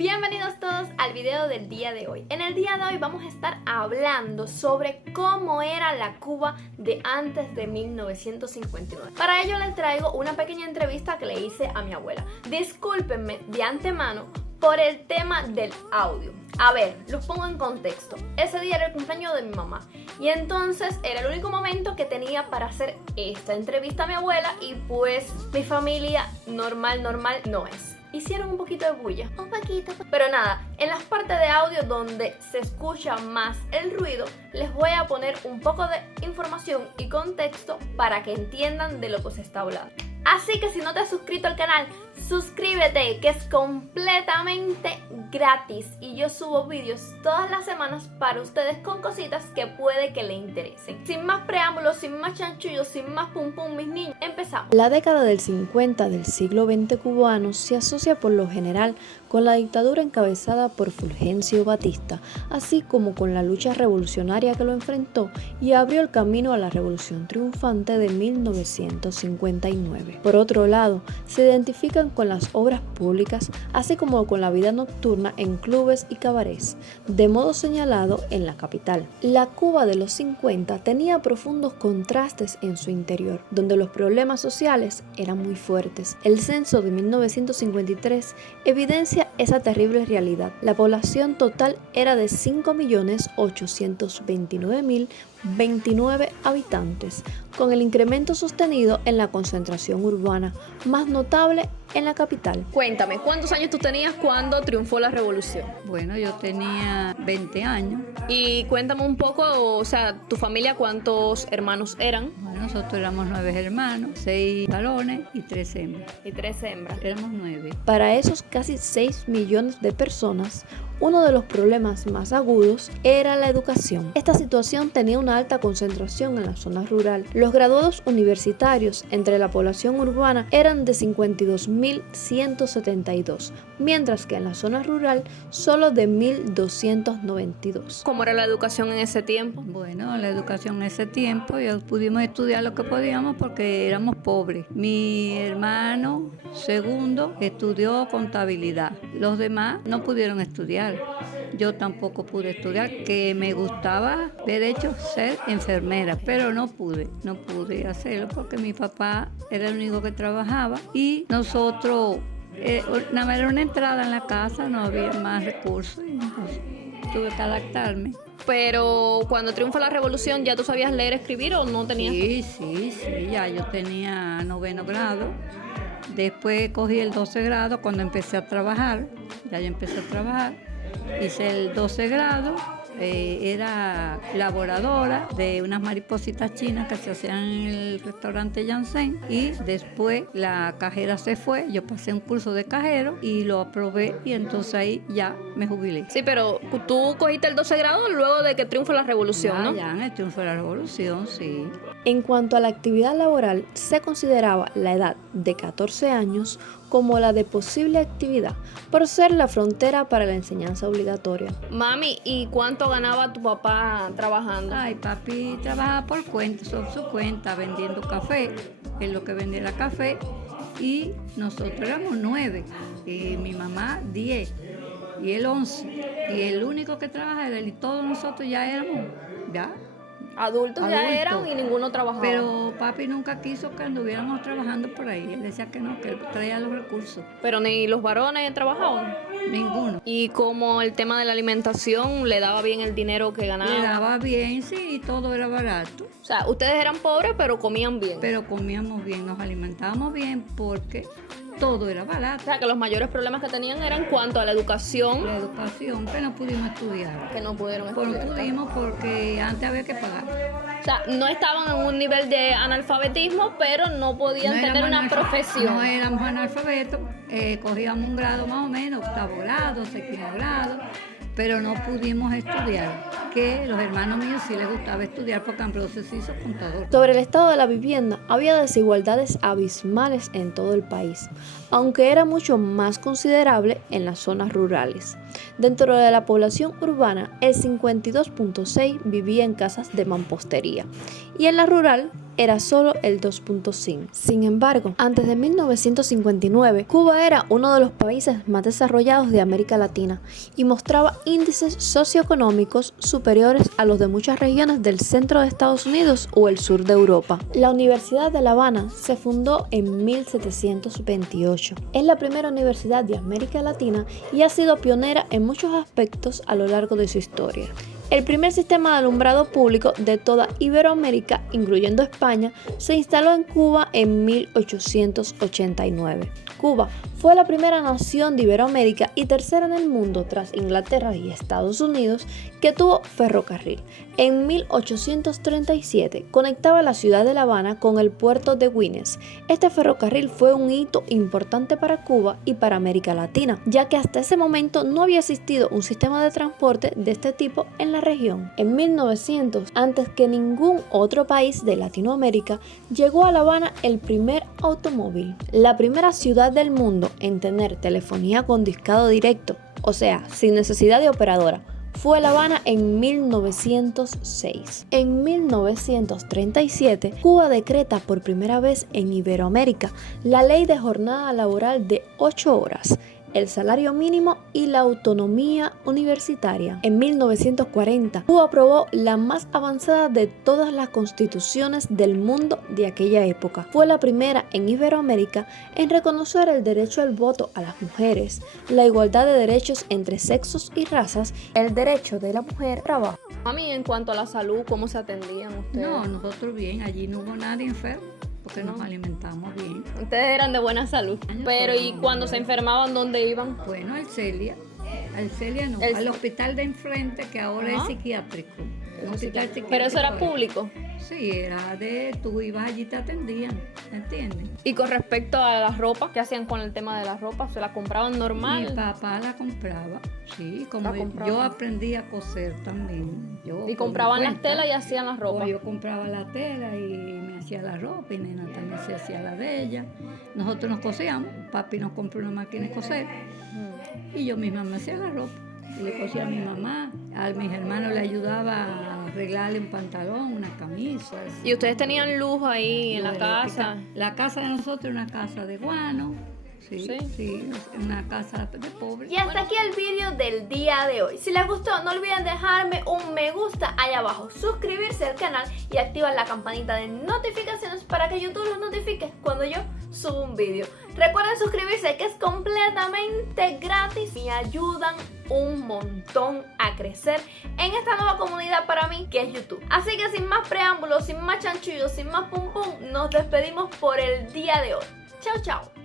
Bienvenidos todos al video del día de hoy. En el día de hoy vamos a estar hablando sobre cómo era la Cuba de antes de 1959. Para ello les traigo una pequeña entrevista que le hice a mi abuela. Discúlpenme de antemano por el tema del audio. A ver, los pongo en contexto. Ese día era el cumpleaños de mi mamá y entonces era el único momento que tenía para hacer esta entrevista a mi abuela y pues mi familia normal no es. Hicieron un poquito de bulla, un poquito, pero nada, en las partes de audio donde se escucha más el ruido, les voy a poner un poco de información y contexto para que entiendan de lo que se está hablando. Así que si no te has suscrito al canal, suscríbete, que es completamente gratis y yo subo vídeos todas las semanas para ustedes con cositas que puede que les interesen. Sin más preámbulos, sin más chanchullos, sin más pum pum, mis niños, empezamos. La década del 50 del siglo XX cubano se asocia por lo general con la dictadura encabezada por Fulgencio Batista, así como con la lucha revolucionaria que lo enfrentó y abrió el camino a la Revolución Triunfante de 1959. Por otro lado, se identifican con las obras públicas, así como con la vida nocturna en clubes y cabarets, de modo señalado en la capital. La Cuba de los 50 tenía profundos contrastes en su interior, donde los problemas sociales eran muy fuertes. El censo de 1953 evidencia esa terrible realidad. La población total era de 5.829.029 habitantes, con el incremento sostenido en la concentración urbana, más notable en la capital. Cuéntame, ¿cuántos años tú tenías cuando triunfó la revolución? Bueno, yo tenía 20 años. Y cuéntame un poco, o sea, tu familia, ¿cuántos hermanos eran? Bueno, nosotros éramos 9 hermanos, 6 varones y 3 hembras. Y 3 hembras. Éramos 9. Para esos casi 6 millones de personas, uno de los problemas más agudos era la educación. Esta situación tenía una alta concentración en la zona rural. Los graduados universitarios entre la población urbana eran de 52.172, mientras que en la zona rural solo de 1.292. ¿Cómo era la educación en ese tiempo? Bueno, la educación en ese tiempo ya pudimos estudiar lo que podíamos porque éramos pobres. Mi hermano segundo estudió contabilidad. Los demás no pudieron estudiar. Yo tampoco pude estudiar, que me gustaba, de hecho, ser enfermera, pero no pude hacerlo porque mi papá era el único que trabajaba y nosotros, nada más era una entrada en la casa, no había más recursos y entonces tuve que adaptarme. Pero cuando triunfa la revolución, ¿ya tú sabías leer, escribir o no tenías? Sí, ya yo tenía 9º grado. Después cogí el 12 grado cuando empecé a trabajar, ya yo empecé a trabajar. Hice el 12 grado, era laboradora de unas maripositas chinas que se hacían en el restaurante Janssen y después la cajera se fue, yo pasé un curso de cajero y lo aprobé y entonces ahí ya me jubilé. Sí, pero tú cogiste el 12 grado luego de que triunfa la revolución, ¿no? Ya en el triunfo de la revolución, sí. En cuanto a la actividad laboral, se consideraba la edad de 14 años como la de posible actividad, por ser la frontera para la enseñanza obligatoria. Mami, ¿y cuánto ganaba tu papá trabajando? Ay, papi trabajaba por cuenta, sobre su cuenta, vendiendo café, es lo que vendía era café, y nosotros éramos 9, y mi mamá 10, y él 11, y el único que trabaja era él, y todos nosotros ya éramos, Adultos ya eran y ninguno trabajaba. Pero papi nunca quiso que anduviéramos trabajando por ahí. Él decía que no, que él traía los recursos. Pero ni los varones trabajaban. Ninguno. Y como el tema de la alimentación, ¿le daba bien el dinero que ganaba? Le daba bien, sí, y todo era barato. O sea, ustedes eran pobres, pero comían bien. Pero comíamos bien, nos alimentábamos bien porque todo era barato. O sea, que los mayores problemas que tenían eran en cuanto a la educación. La educación, que no pudimos estudiar. Que no pudieron No estudiar. pudimos porque antes había que pagar. O sea, no estaban en un nivel de analfabetismo, pero no podían tener una profesión. No éramos analfabetos, cogíamos un grado más o menos, 8º grado, 7º grado, pero no pudimos estudiar, que los hermanos míos sí les gustaba estudiar porque Ambrosio se hizo contador. Sobre el estado de la vivienda, había desigualdades abismales en todo el país, aunque era mucho más considerable en las zonas rurales. Dentro de la población urbana, el 52.6 vivía en casas de mampostería y en la rural era solo el 2.5. Sin embargo, antes de 1959, Cuba era uno de los países más desarrollados de América Latina y mostraba índices socioeconómicos superiores a los de muchas regiones del centro de Estados Unidos o el sur de Europa. La Universidad de La Habana se fundó en 1728. Es la primera universidad de América Latina y ha sido pionera en muchos aspectos a lo largo de su historia. El primer sistema de alumbrado público de toda Iberoamérica, incluyendo España, se instaló en Cuba en 1889. Cuba fue la primera nación de Iberoamérica y tercera en el mundo tras Inglaterra y Estados Unidos que tuvo ferrocarril. En 1837 conectaba la ciudad de La Habana con el puerto de Güines. Este ferrocarril fue un hito importante para Cuba y para América Latina, ya que hasta ese momento no había existido un sistema de transporte de este tipo en la región. En 1900, antes que ningún otro país de Latinoamérica, llegó a La Habana el primer automóvil. La primera ciudad del mundo en tener telefonía con discado directo, o sea, sin necesidad de operadora, fue La Habana en 1906. En 1937, Cuba decreta por primera vez en Iberoamérica la ley de jornada laboral de 8 horas, el salario mínimo y la autonomía universitaria. En 1940, Cuba aprobó la más avanzada de todas las constituciones del mundo de aquella época. Fue la primera en Iberoamérica en reconocer el derecho al voto a las mujeres, la igualdad de derechos entre sexos y razas, el derecho de la mujer al trabajo. Mami, en cuanto a la salud, ¿cómo se atendían ustedes? No, nosotros bien, allí no hubo nadie enfermo porque nos alimentamos bien. Ustedes eran de buena salud. Pero ¿y cuando se enfermaban, dónde iban? Bueno, al Celia no, al hospital de enfrente que ahora es psiquiátrico. Un hospital psiquiátrico. Pero eso era público. Sí, era tú ibas allí y te atendían, ¿entiendes? Y con respecto a la ropa, ¿qué hacían con el tema de la ropa? ¿Se la compraban normal? Mi papá la compraba, sí, como yo aprendí a coser también. Y compraban las telas y hacían la ropa. Yo compraba la tela y me hacía la ropa y Nena también se hacía la de ella. Nosotros nos cosíamos, papi nos compró una máquina de coser y yo misma me hacía la ropa. Y le cosía a mi mamá, a mis hermanos le ayudaba a arreglarle un pantalón, una camisa. ¿Y ustedes tenían luz ahí en la casa? La casa de nosotros es una casa de guano. Sí, una casa de pobre. Y hasta aquí el vídeo del día de hoy. Si les gustó, no olviden dejarme un me gusta ahí abajo, suscribirse al canal y activar la campanita de notificaciones para que YouTube los notifique cuando yo subo un vídeo. Recuerden suscribirse, que es completamente gratis y ayudan un montón a crecer en esta nueva comunidad para mí que es YouTube. Así que sin más preámbulos, sin más chanchullos, sin más pum pum, nos despedimos por el día de hoy. Chao, chao.